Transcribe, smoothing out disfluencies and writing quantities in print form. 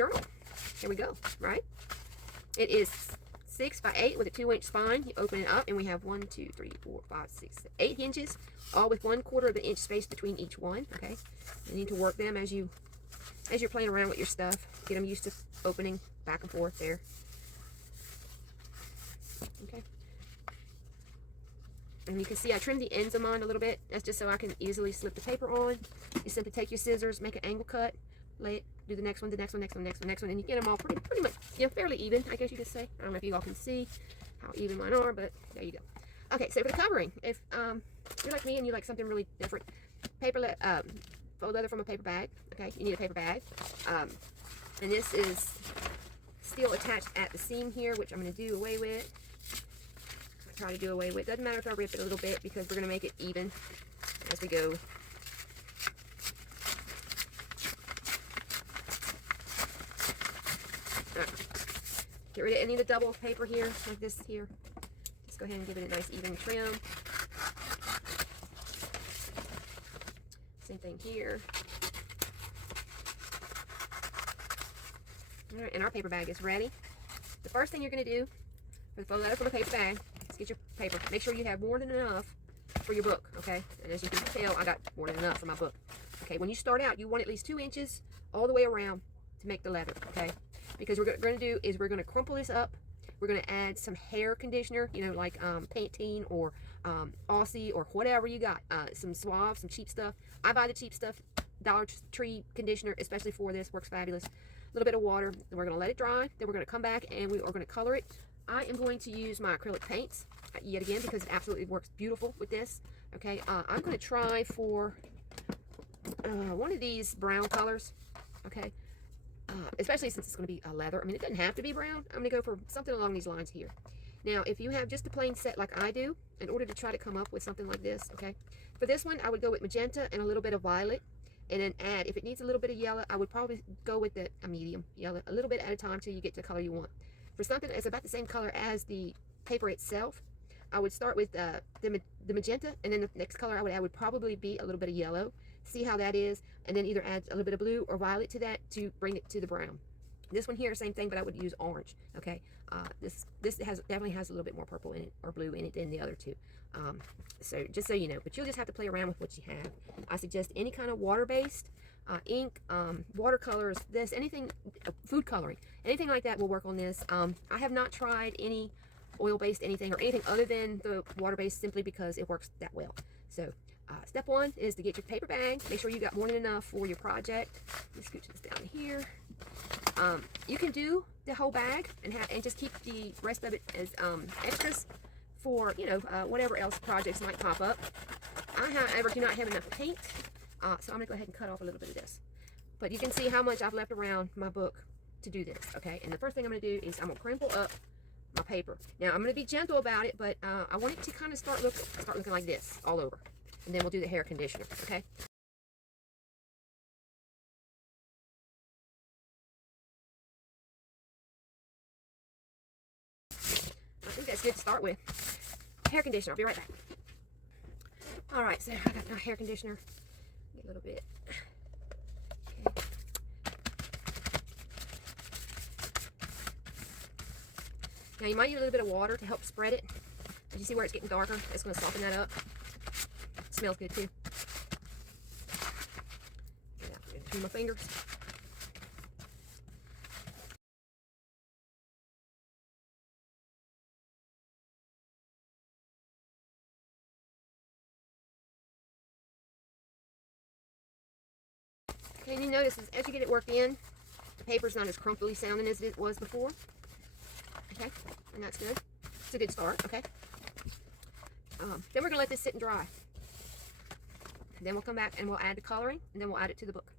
journal. Here we go, right? It is 6 by 8 with a 2-inch spine. You open it up and we have 1, 2, 3, 4, 5, 6, 8 hinges, all with 1/4 of an inch space between each one. Okay, you need to work them as you're playing around with your stuff. Get them used to opening back and forth there. Okay. And you can see I trimmed the ends of mine a little bit. That's just so I can easily slip the paper on. You simply take your scissors, make an angle cut, lay it, do the next one, the next one, next one, next one, next one, and you get them all pretty much, you know, fairly even, I guess you could say. I don't know if you all can see how even mine are, but there you go. Okay, so for the covering, if you're like me and you like something really different, faux leather from a paper bag. Okay, you need a paper bag, and this is still attached at the seam here, which I'm going to do away with. Try to do away with. Doesn't matter if I rip it a little bit because we're going to make it even as we go. Get rid of any of the double paper here, like this here. Just go ahead and give it a nice even trim. Same thing here. All right, and our paper bag is ready. The first thing you're going to do for the faux leather from a paper bag is get your paper. Make sure you have more than enough for your book, okay? And as you can tell, I got more than enough for my book. Okay, when you start out, you want at least 2 inches all the way around to make the leather, okay? Because what we're going to do is we're going to crumple this up. We're going to add some hair conditioner, you know, like Pantene or Aussie or whatever you got. Some Suave, some cheap stuff. I buy the cheap stuff. Dollar Tree conditioner, especially for this, works fabulous. A little bit of water. Then we're going to let it dry. Then we're going to come back and we are going to color it. I am going to use my acrylic paints yet again because it absolutely works beautiful with this. Okay, I'm going to try for one of these brown colors. Okay. Especially since it's going to be a leather. I mean, it doesn't have to be brown. I'm going to go for something along these lines here. Now, if you have just a plain set like I do, in order to try to come up with something like this, okay, for this one, I would go with magenta and a little bit of violet, and then add, if it needs a little bit of yellow, I would probably go with a medium yellow, a little bit at a time till you get to the color you want. For something that's about the same color as the paper itself, I would start with the magenta, and then the next color I would add would probably be a little bit of yellow. See how that is, and then either add a little bit of blue or violet to that to bring it to the brown. This one here, same thing, but I would use orange. Okay, this definitely has a little bit more purple in it or blue in it than the other two. So just so you know, but you'll just have to play around with what you have. I suggest any kind of water-based ink, watercolors, anything, food coloring, anything like that will work on this. I have not tried any oil-based anything or anything other than the water-based simply because it works that well. So step one is to get your paper bag. Make sure you got more than enough for your project. Let me scooch this down here. You can do the whole bag and just keep the rest of it as extras for, you know, whatever else projects might pop up. I, however, do not have enough paint, so I'm going to go ahead and cut off a little bit of this. But you can see how much I've left around my book to do this, okay? And the first thing I'm going to do is I'm going to crumple up my paper. Now, I'm going to be gentle about it, but I want it to kind of start looking like this all over. And then we'll do the hair conditioner, okay? I think that's good to start with. Hair conditioner, I'll be right back. All right, so I got my hair conditioner. Get a little bit. Okay. Now you might need a little bit of water to help spread it. As you see where it's getting darker, it's going to soften that up. It smells good too. Get out between my fingers. Okay, and you notice as you get it worked in, the paper's not as crumply sounding as it was before. Okay, and that's good. It's a good start, okay? Then we're going to let this sit and dry. Then we'll come back and we'll add the coloring, and then we'll add it to the book.